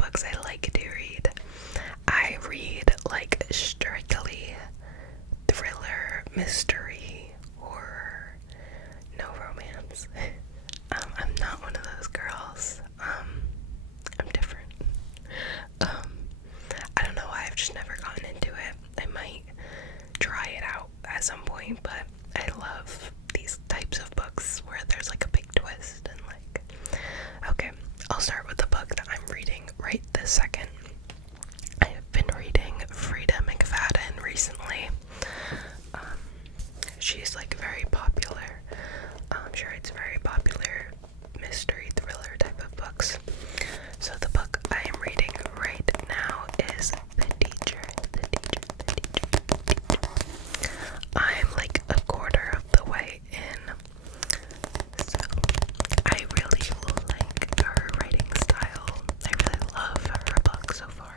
books I like to read. I read like strictly thriller, mystery, horror, no romance. I'm not one of those girls. I'm different. I don't know why, I've just never gotten into it. I might try it out at some point, but I love these types of books where there's like a big twist and like, okay, I'll start with the book that I'm reading right this second. I have been reading Frida McFadden recently. She's like very popular. She writes very popular mystery thriller type of books. So the book I am reading right now is The Teacher. I'm like a quarter of the way in. So I really like her writing style. I really love her book so far.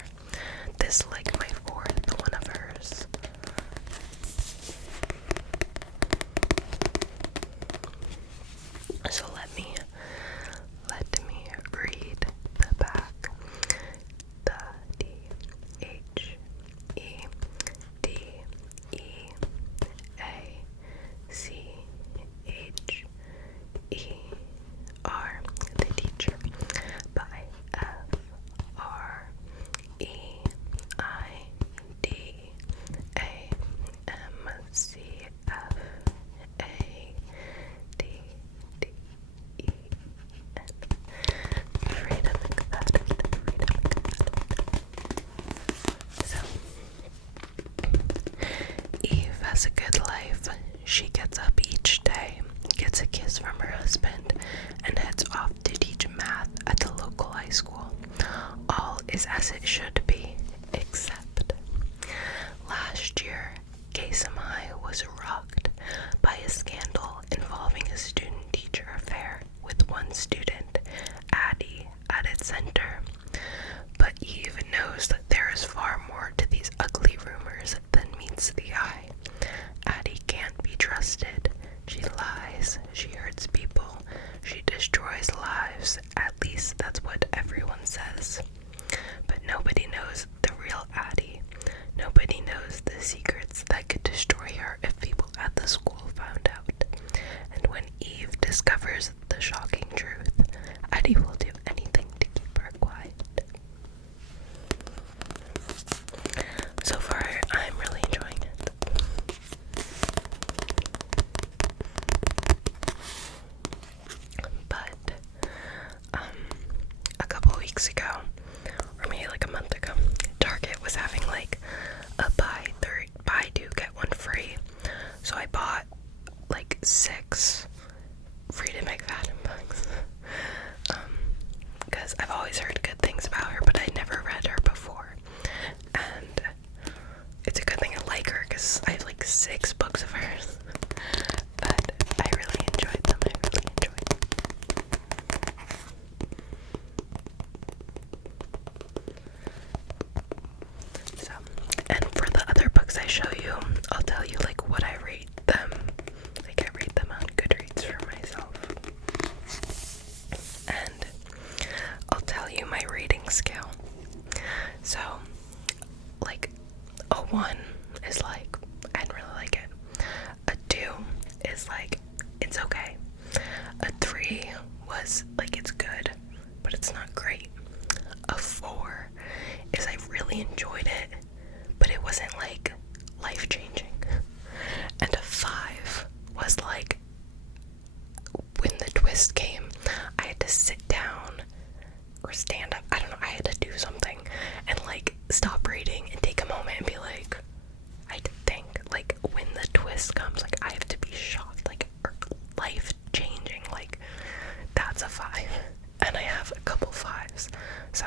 This is like my fourth one of hers. So let me read the back. The THEDACHER, The Teacher, by Frida McFadden. So, Eve has a good life. She gets up each day, gets a kiss from her husband, and heads off to teach math at the local high school. All is as it should be, except last year, Kasem High was rocked by a scandal involving a student-teacher affair with one student, Addie, at its center. But Eve knows that there is far more to these ugly rumors than meets the eye. Addie can't be trusted. She lies, she hurts people, she destroys lives. At least that's what everyone says. But nobody knows the real Addie. Nobody knows the secrets that could destroy her if people at the school found out. And when Eve discovers the shocking truth, Addie will do anything to keep her quiet. So far, I'm really enjoying it. But, a couple weeks ago, or maybe like a month ago, Target was having like a buy two, get one free. So I bought like 6 Frida McFadden books. Because I've always heard good things about her, but I never read her before. And it's a good thing I like her, because I have like 6 books of hers. But I really enjoyed them. So, and for the other books I show you, I'll tell you like what I rate them. Like I rate them on Goodreads for myself. And I'll tell you my rating scale. So, like, a 1 is like, I didn't really like it. A 2 is like, it's okay. A 3 was like, it's good, but it's not great. A 4 is I really enjoyed it, but it wasn't like life-changing. And a 5 was like, when the twist came, I had to sit down or stand up, I don't know, I had to do something and like stop reading and take a moment and be like, I had to think, like when the twist comes, like I have to be shocked, like life-changing, like that's a 5. And I have a couple 5s. So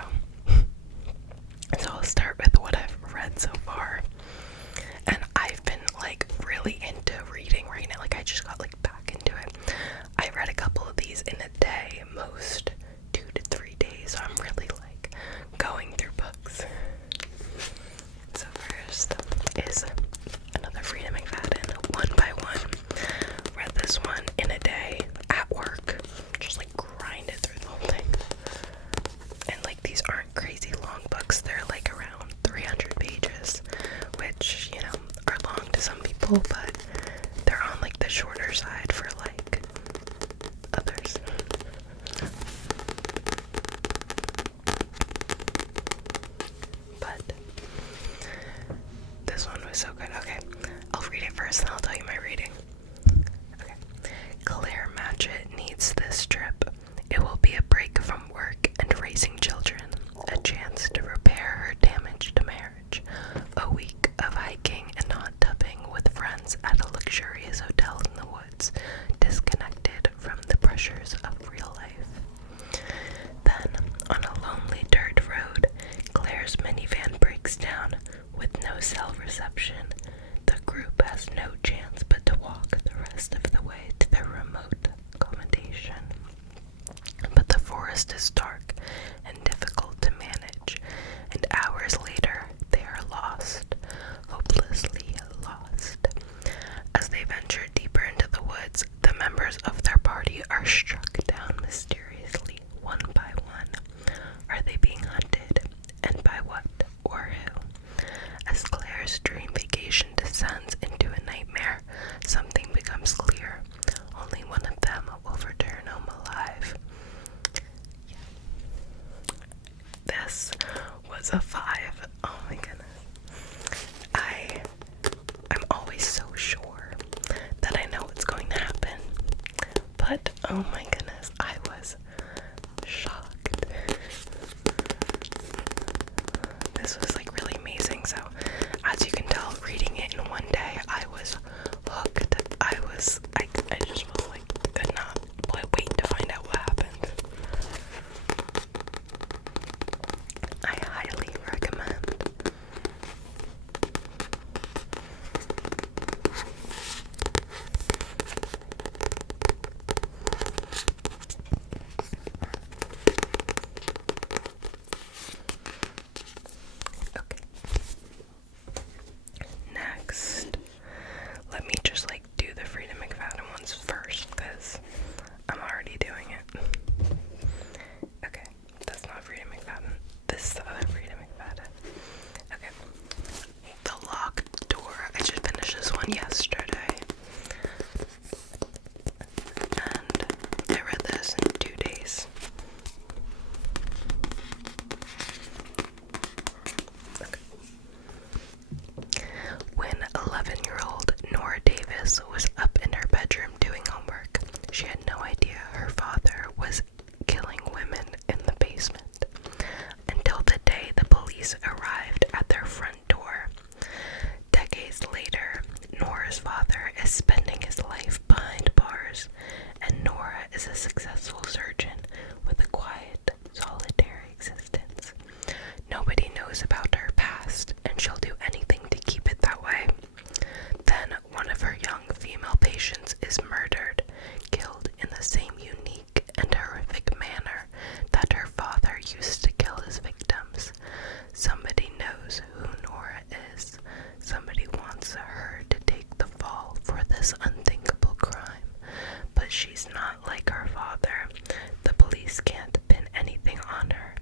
I'll start with what I've read so far. And I've been like really into reading right now. Like I just got like back into it. I read a couple of these in a day, most 2 to 3 days. So I'm really like going through books. So first is another Frida McFadden, One by people, but they're on like the shorter side for like others. But this one was so good. Okay, I'll read it first and I'll tell you my rating. Okay. Claire Matchett needs this trip. It will be a break from work and raising children, a chance to repair her damaged marriage, a week of hiking and hot tubbing with friends at a luxurious hotel in the woods, disconnected from the pressures of real life. Then, on a lonely dirt road, Claire's minivan breaks down with no cell reception. The group has no chance but to walk the rest of the way to their remote accommodation. But the forest is dark and difficult to manage, and hours later they are lost, hopelessly lost. As they venture deeper into the woods, the members of their party are struck down mysteriously, one by one. Are they being hunted? And by what or who? As Claire's dream vacation descends into a nightmare, something becomes clear. Only one of them will return home alive. This was a 5. Oh my goodness. I'm always so sure that I know what's going to happen. But oh my goodness, I was shocked. This was like really amazing. So as you can tell, reading it in one day, I was hooked. I just was like, could not wait to find out what happened. I highly recommend. Okay. Next, let me just like do the Frida McFadden ones first, because I'm already doing it. Okay, that's not Frida McFadden. This is the other Frida McFadden. Okay. The Locked Door. I just finished this one yesterday. And I read this in 2 days. Okay. When 11-year-old Nora Davis was up in her bedroom doing homework, she had no idea her father was killing women in the basement. Until the day the police arrived at their front door. Decades later, Nora's father is spending his life behind bars, and Nora is a successful surgeon with a quiet, solitary existence. Nobody knows about her past, and she'll do anything to keep it that way. Then one of her young female patients is murdered, killed in the same unique and horrific manner that her father used to kill his victims. Somebody knows who Nora is. Somebody wants her to take the fall for this unthinkable crime. But she's not like her father. The police can't pin anything on her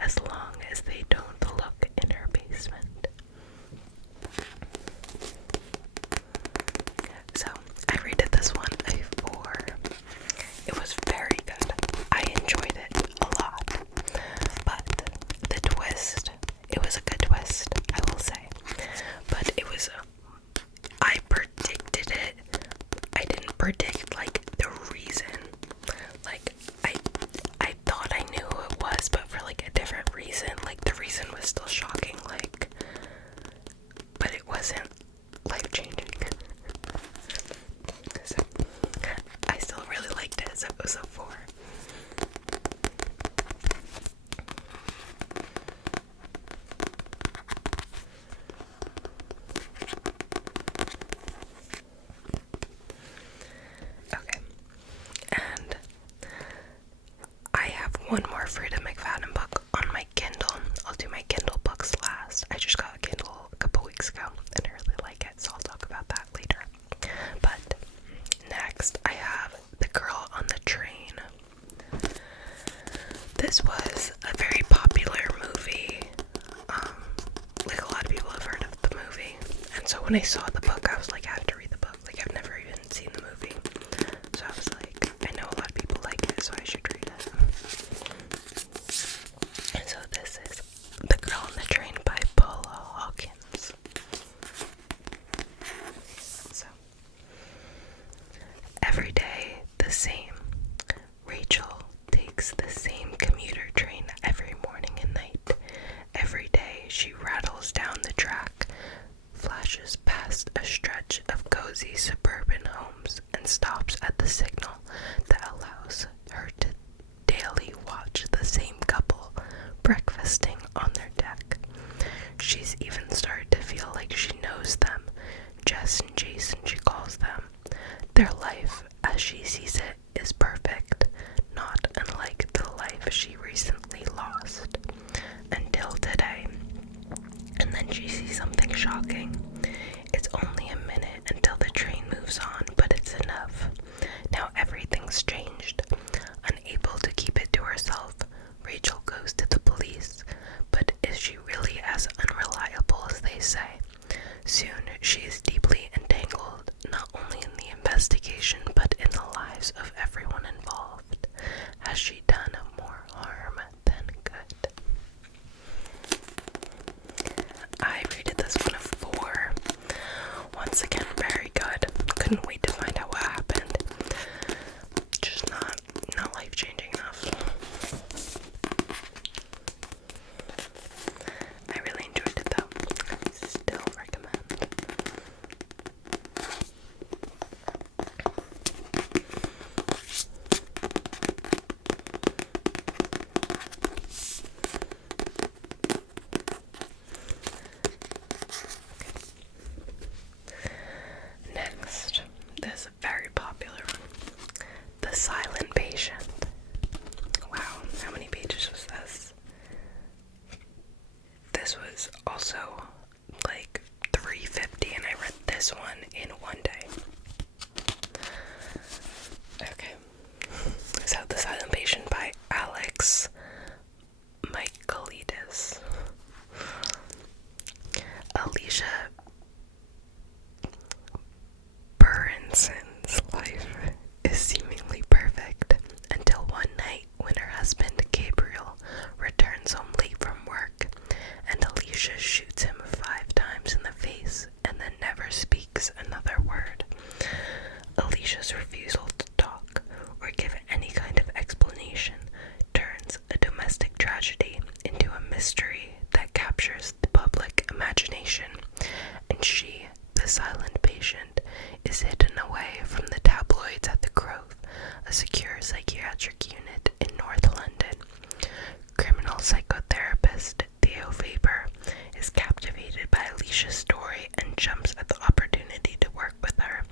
as long as they don't look in her basement. So, I rated this one a 4. It was very good. I enjoyed it a lot. But the twist, it was a good twist, I will say. But it was, I predicted it. I didn't predict, like, the reason. Like, I thought I knew who it was, but for, like, a different reason. Like, the reason was still shocking, like, but it wasn't life-changing. So, I still really liked it, so it was a 4. Okay, and I have one more Frida McFadden book on my Kindle. I'll do my Kindle books last. I just got a Kindle a couple weeks ago and I really like it, so I'll talk about that later. But next I have The Girl on the Train. This was a very popular movie. Like a lot of people have heard of the movie. And so when I saw the book, I was like, I have to manifesting on their deck. She's even started to feel like she knows them. Jess and Jason, she calls them. Their life, as she sees it, is perfect, not unlike the life she recently lost. Until today. And then she sees something shocking. It's only a minute until the train moves on, but it's enough. Now everything's changed. Unable to keep it to herself, Rachel goes to the police. But is she really as unreliable as they say? Soon she is deeply entangled, not only in the investigation, but in the lives of everyone involved. Has she done more harm than good? I rated this one a 4. Once again, very good. Couldn't wait to find out what happened. Just not life-changing enough. I really enjoyed it though. I still recommend. Next, this very popular one, The Silent Patient. Wow, how many pages was this? This was also like 350, and I read this one in one day. Okay, so The Silent Patient by Alex Michaelides. Alicia Burinson's life is seemingly perfect until one night when her husband Gabriel returns home late from work, and Alicia shoots him 5 times in the face and then never speaks another word. Alicia's refusal to talk or give any kind of explanation turns a domestic tragedy into a mystery that captures the public imagination, and she, the silent patient, is hidden away from the tabloids at the Grove, a secure psychiatric unit in North London. Criminal psychotherapist Theo Faber is captivated by Alicia's story and jumps at the opportunity to work with her.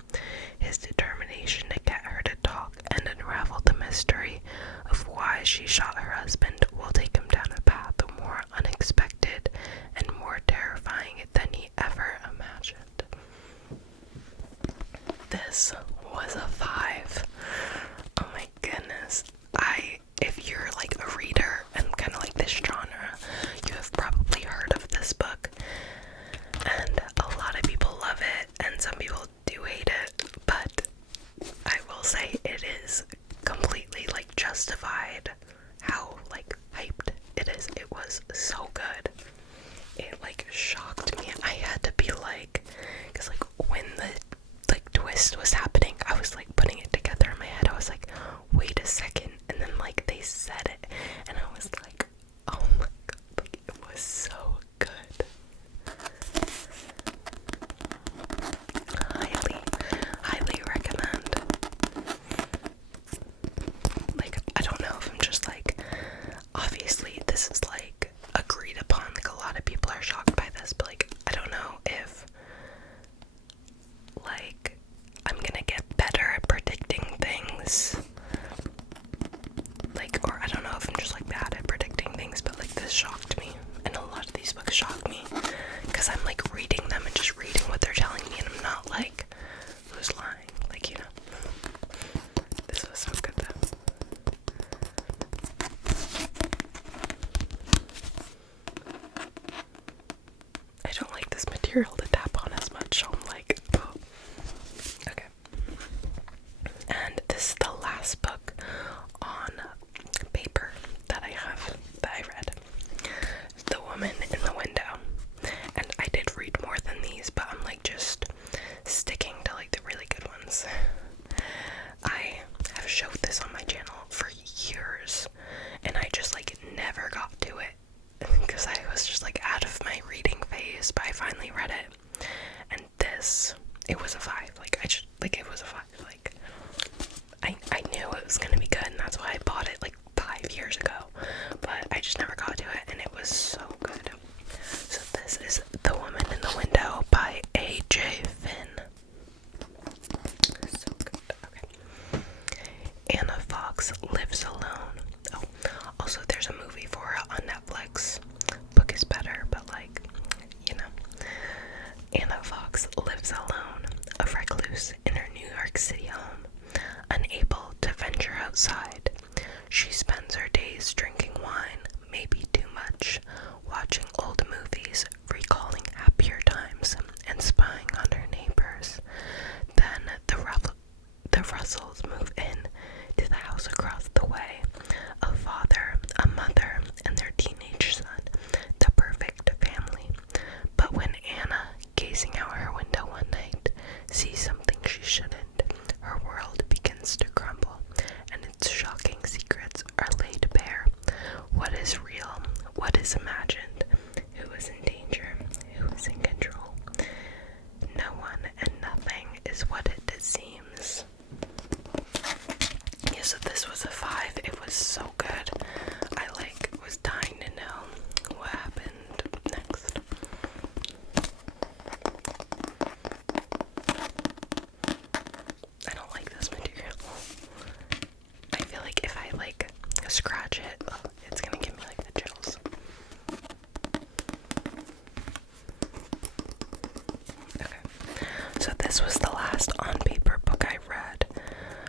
His determination to get her to talk and unravel the mystery of why she shot her husband will take him down a path more unexpected and more terrifying than he ever imagined. This was a 5. Oh my goodness. If you're like a reader and kind of like this genre, you have probably heard of this book. And a lot of people love it, and some people do hate it, but I will say it is completely like justified how like hyped it is. It was so good. It like shocked me. I had to be like, because like when the like twist was happening, I was like putting it together in my head. I was like, wait a second, and then like they said it, and I was like, oh my god, like it was so good. Highly recommend. Like, I don't know if I'm just like, obviously this is like agreed upon, like a lot of people are shocked by this, but like I don't know if like I'm gonna get better at predicting things, like, or I don't know if I'm just like bad at predicting things, but like this shocked me, and a lot of these books shock me because I'm like reading them and just reading what they're telling me, and I'm not like, who's lying, like, you know. This was so good though. I don't like this material to tap on as much, so I'm like, oh. Okay. And this is the last book on paper that I have, that I read. The Woman in the Window. And I did read more than these, but I'm like just sticking to like the really good ones. I have showed this on my channel for years, and I just like never got to it because I was just like out of my reading phase, but I finally read it. And this, it was a 5. Like, I just, like, it was a 5. Like, I knew it was gonna be good, and that's why I bought it like 5 years ago, but I just never got to it, and it was this was the last on paper book I read.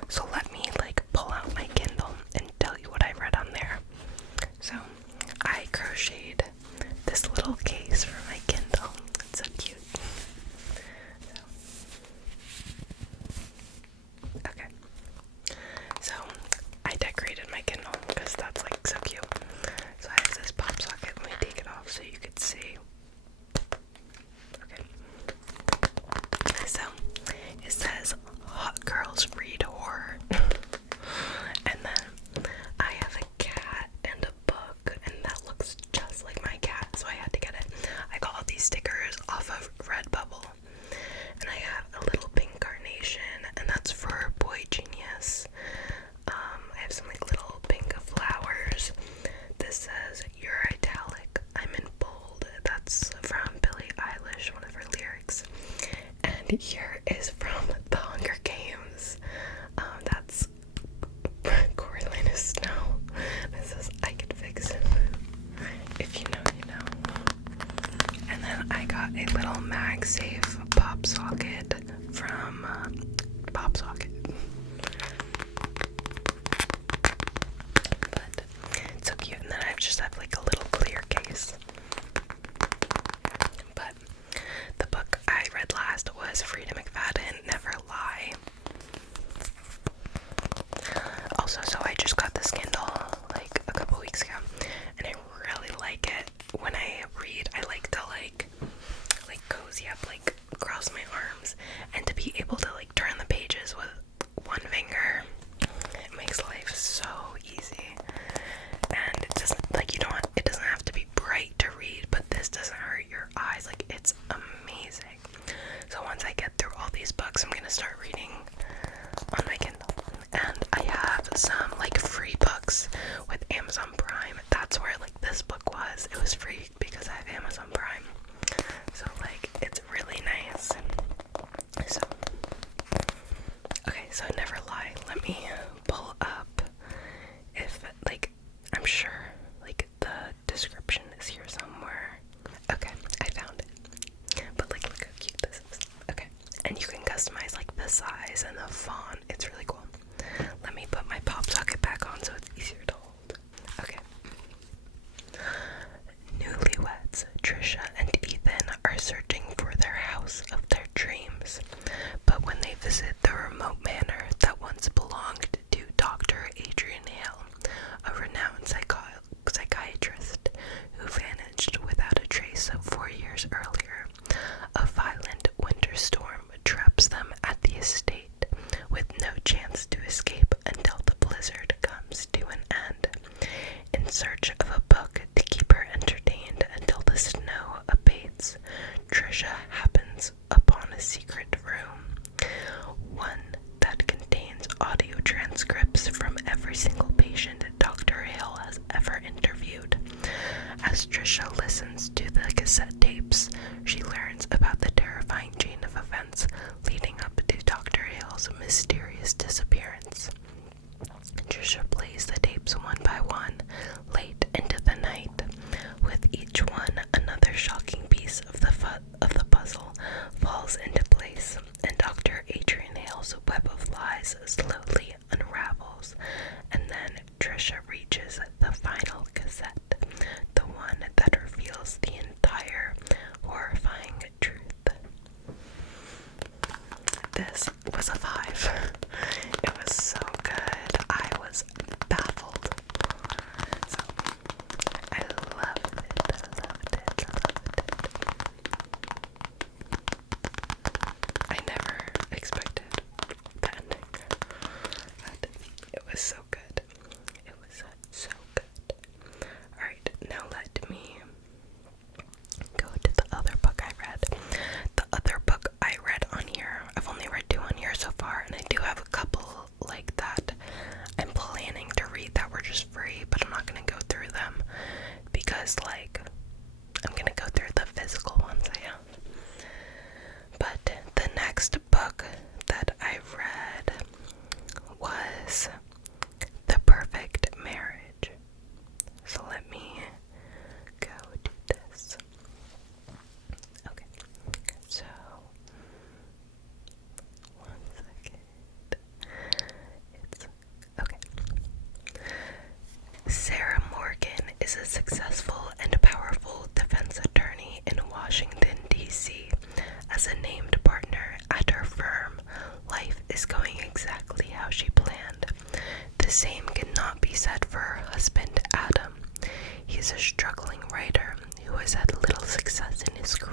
So let me like pull out my Kindle and tell you what I read on there. So I crocheted this little case for my Kindle. It's so cute. Okay. So I decorated my Kindle because that's like so cute. So I have this pop socket. Let me take it off so you could see. Okay. So it says hot girls read horror. And then I have a cat and a book, and that looks just like my cat, so I had to get it. I got all these stickers off of Redbubble, and I have a little pink carnation, and that's for Boy Genius. I have some like little pink flowers. This says "You're italic, I'm in bold." That's from Billie Eilish, one of her lyrics. And here is from The Hunger Games. That's Coriolanus Snow. This says "I can fix it." If you know, you know. And then I got a little MagSafe pop socket from Pop Socket. But it's so cute. And then I just have like a little clear case. But the book I read last was Frida McFadden, Never Lie. Also, so I just got this Kindle like a couple weeks ago, and I really like it. When I read, I like to like cozy up, like cross my arms, and to be able to like turn the pages with one finger. It makes life so easy. And it doesn't, like, you know what, it doesn't have to be bright to read, but this doesn't hurt your eyes. Like, it's amazing. So once I get through all these books, I'm gonna start reading on my Kindle. And I have some like free books with Amazon Prime. That's where like this book was. It was free because I have Amazon Prime. So like it's really nice. So okay, so Never Lie. Let me pull up if like I'm sure like the description is here somewhere. Okay, I found it. But like look how cute this is. Okay. And you can customize like the size and the font. It's really cool. Let me put my pop socket back on so it's easier to hold. Okay. Newlyweds Trisha and Ethan are searching for their house of their dreams. But when they visit the remote manor that once belonged to Dr. Adrian Hale, a renowned psychiatrist who vanished without a trace 4 years earlier, a violent winter storm traps them at the estate with no chance to escape until the blizzard comes to an end. In search of a book to keep her entertained until the snow abates, Trisha happens upon a secret room, one that contains audio transcripts from every single patient Dr. Hale has ever interviewed. As Trisha listens to the cassette tapes, she learns about the terrifying chain of events leading up to Dr. Hale's mysterious disappearance. Trisha plays the tapes one by one, late into the night. With each one, another shocking piece of the puzzle falls into place, and Dr. Adrian Hale's web of lies slowly unravels. And then Trisha reaches the final cassette, the one that reveals the entire horrifying truth. This was a 5. It was so good. I was baffled. So I loved it. I never expected the ending, but it was so good. It was so good. Alright, now let me go to the other book I read. The other book I read on here, I've only read 2 on here so far, and I do have a couple like that I'm planning to read that were just free, but I'm not gonna go through them because like I'm gonna go through the physical ones I have. But the next book that I read was The Perfect Marriage. So let me go do this. Okay, so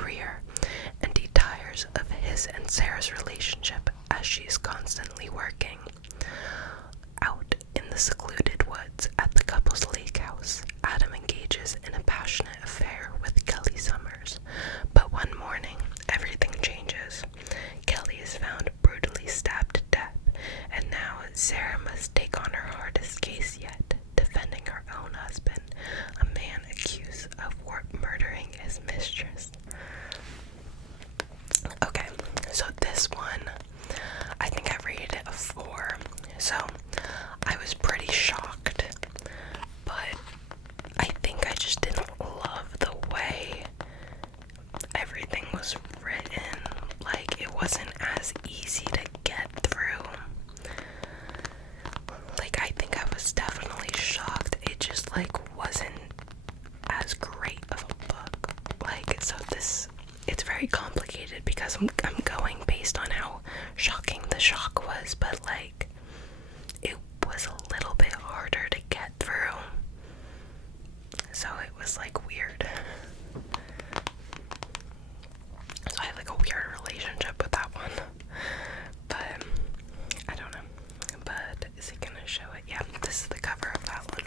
career, and he tires of his and Sarah's relationship as she's constantly working. Out in the secluded woods at the couple's lake house, Adam engages in a passionate affair with Kelly Summers. But one morning, everything changes. Kelly is found brutally stabbed to death, and now Sarah must take on her hardest case yet, defending her own husband, a man accused of murdering his mistress. Okay, so this one, I think I rated it a 4. So I was pretty shocked, but I think I just didn't love the way everything was written. Like, it wasn't as easy to get through. Like, I think I was definitely shocked. It just, like, wasn't as great of a book. Like, so it's very complicated because I'm going based on how shocking the shock was, but, like, it was a little bit harder to get through. So it was, like, weird. So I have, like, a weird relationship with that one. But I don't know. But is it gonna show it? Yeah, this is the cover of that one.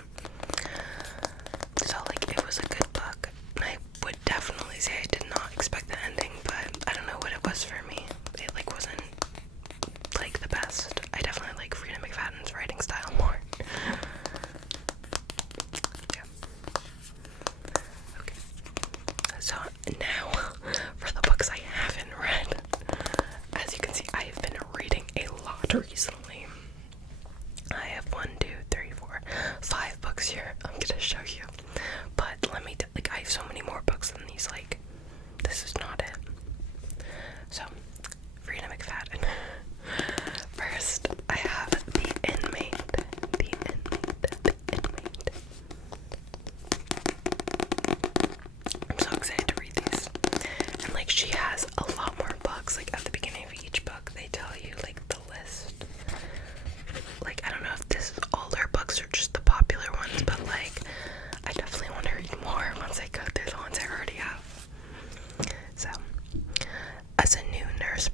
So, like, it was a good book. I would definitely say I did not expect the ending, but I don't know what it was for me. It, like, wasn't, like, the best. I definitely like Frida McFadden's writing style more. Yeah. Okay. So, now, for the books I haven't read. As you can see, I have been reading a lot recently. I have 5 books here I'm gonna show you. But let me, like, I have so many more books than these, like, this is not it. So, Frida McFadden. First, I have The Inmate. I'm so excited to read these. And, like, she has a lot more books. Like, at the beginning of each book, they tell you, like, the list. Like, I don't know if this is all her books or just the popular ones, but, like, I definitely want to read more once I go through the ones I already have. So, as a new nurse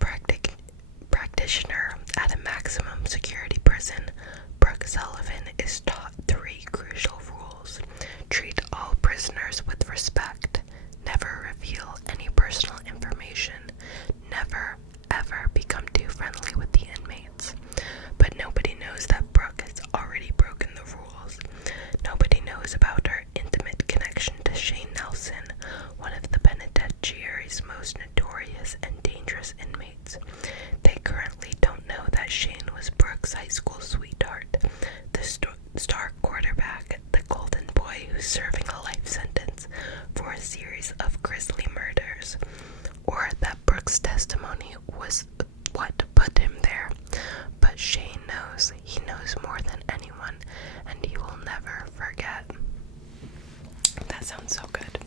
practitioner at a maximum security prison, Brooke Sullivan is taught 3 crucial rules. Treat all prisoners with respect. Never reveal any personal information. Never, ever become too friendly with the inmates. But nobody knows that Brooke has already broken the rules. Nobody knows about her intimate connection to Shane Nelson, one of the penitentiary's most notorious and dangerous inmates. They currently don't know that Shane was Brooke's high school sweetheart, the star quarterback, the golden boy who's serving a life sentence for a series of grisly murders, or that Brooke's testimony was what put him there. But Shane knows. He knows more than anyone, and he will never forget. That sounds so good.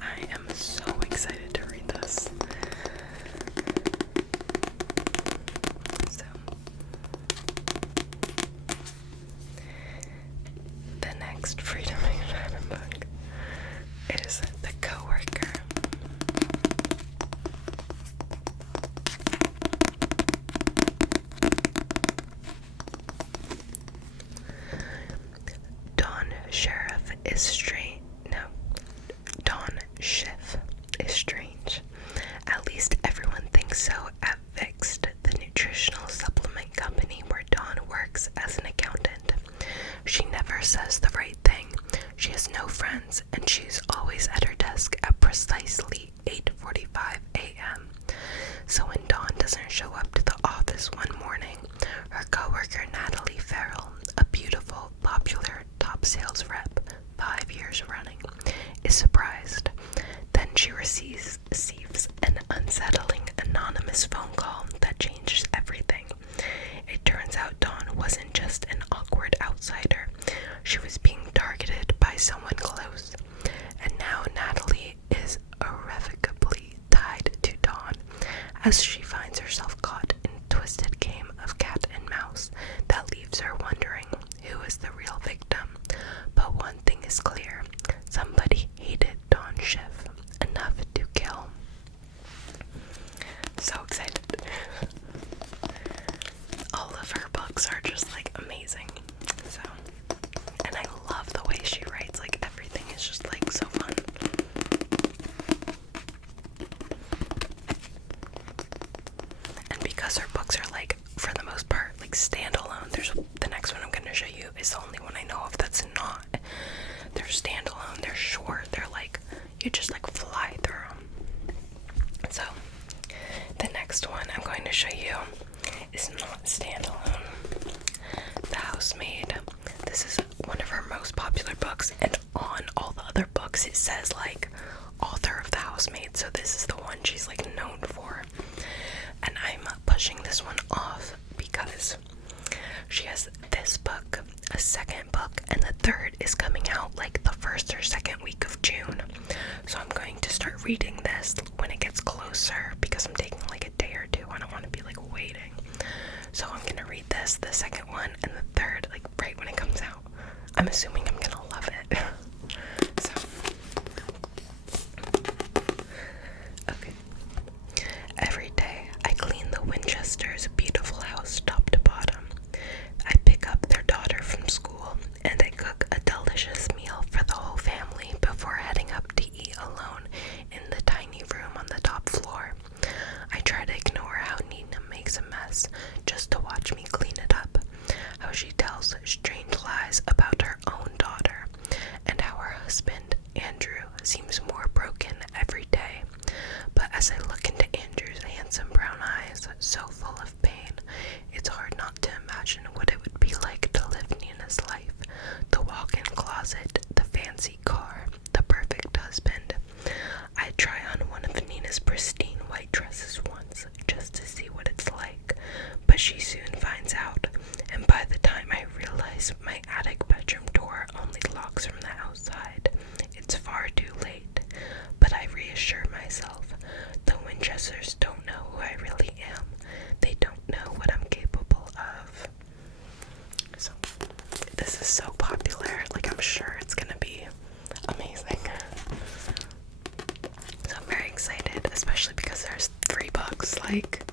I am so excited to read this. So, the next Frida McFadden book is The Coworker. Dawn Schiff is strange. At least everyone thinks so at Fixed, the nutritional supplement company where Dawn works as an accountant. She never says the right thing. She has no friends, and she's always at her desk at precisely 8:45 a.m. So when Dawn doesn't show up to the office one morning, her coworker Natalie Farrell, a beautiful, popular top sales rep, 5 years running, is surprised. Then she receives an unsettling anonymous phone call that changes everything. It turns out Dawn wasn't just an awkward outsider. She was being targeted by someone close. And now Natalie is irrevocably tied to Dawn, as she finds herself caught in a twisted game of cat and mouse that leaves her wondering who is the real victim. But one thing is clear. Somebody hated Dawn Schiff enough to kill. is the only one I know of that's not. They're standalone, they're short, they're like, you just like fly through them. So, the next one I'm going to show you is not standalone. The Housemaid. This is one of her most popular books, and on all the other books it says like author of The Housemaid, so this is the one she's like known for. And I'm pushing this one off because she has this book, a second book, and the third is coming out like the first or second week of June. So I'm going to start reading this when it gets closer because I'm taking like a day or two. I don't want to be like waiting. So I'm gonna read this, the second one, and the third, like right when it comes out. I'm assuming I'm gonna love it. So, okay. Every day I clean the Winchesters' beautiful house top to bottom. I pick up their daughter from school, and I cook a delicious meal for the whole family before heading up to eat alone in the tiny room on the top floor. I try to ignore how Nina makes a mess just to watch me clean it up, how she tells strange lies about her own daughter, and how her husband, Andrew, seems more broken every day. But as I look into Andrew's handsome brown eyes, so full of pain, it's hard not to imagine what it would be like to live Nina's life. The walk-in closet, the fancy car, the perfect husband. I try on one of Nina's pristine white dresses once, just to see what it's like, but she soon finds out, and by the time I realize my attic bedroom door only locks from the outside, it's far too late. But I reassure myself, the Winchesters don't know who I really am. They don't know what I'm capable of. So, this is so popular, like I'm sure it's gonna be amazing. So I'm very excited, especially because there's 3 books, like,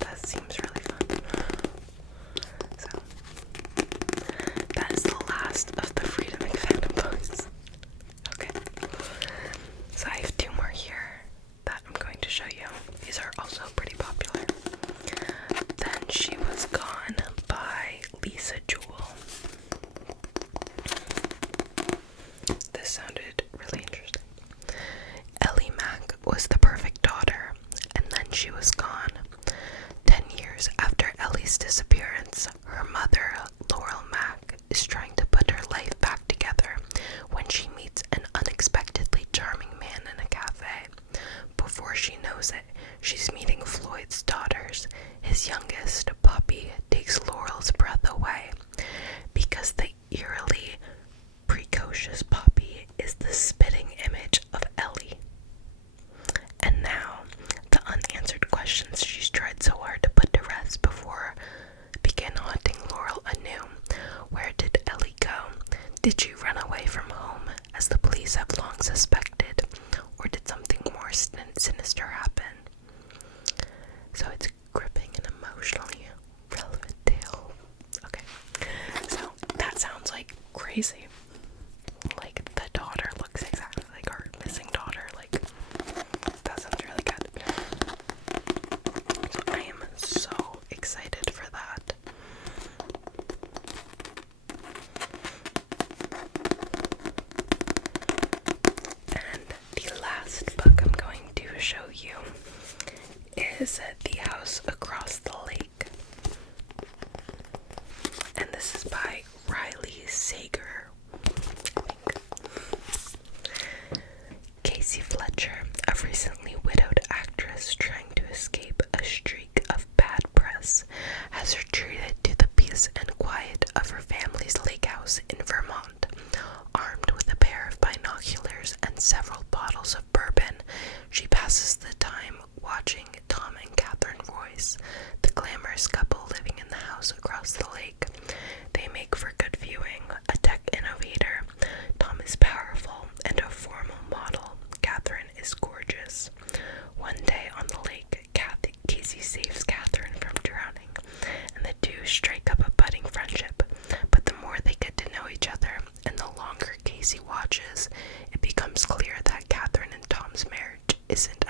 that seems really fun. So, that is the last of the Freedom McFadden books. Okay, so I have 2 more here that I'm going to show you. These are also pretty popular. Then She Was Gone by Lisa Jewell. This sounded really interesting. Ellie Mack was the perfect daughter, and then she was gone. 10 years after Ellie's disappearance, her mother, Laurel Mack, is trying to put her life back together when she meets an unexpectedly charming man in a cafe. Before she knows it, she's meeting Floyd's daughters. His youngest, Poppy, takes Laurel's breath away because the eerily precocious Poppy is the spitting image of Ellie. And now, the unanswered questions she's tried so hard to put to rest before begin haunting Laurel anew. Where did Ellie go? Did she run away from home, as the police have long suspected? Or did something more sinister happen? So it's gripping and emotionally relevant tale. Okay, so that sounds like crazy. Like, the daughter looks exactly like her missing daughter. Like, that sounds really good. So I am so excited for that. And the last book I'm going to show you is The House Across the Lake. And this is by Riley Sager, I think. Casey Fletcher, a recently widowed actress trying to escape a streak of bad press, has retreated to the peace and quiet of her family's lake house in Vermont. Armed with a pair of binoculars and several bottles of bourbon, she passes the time watching Tom and Catherine Royce, the glamorous couple living in the house across the lake. They make for good viewing. A tech innovator, Tom is powerful and a formal model. Catherine is gorgeous. One day on the lake, Casey saves Catherine from drowning, and the two strike up a budding friendship. But the more they get to know each other, and the longer Casey watches, it becomes clear that Catherine and Tom's marriage isn't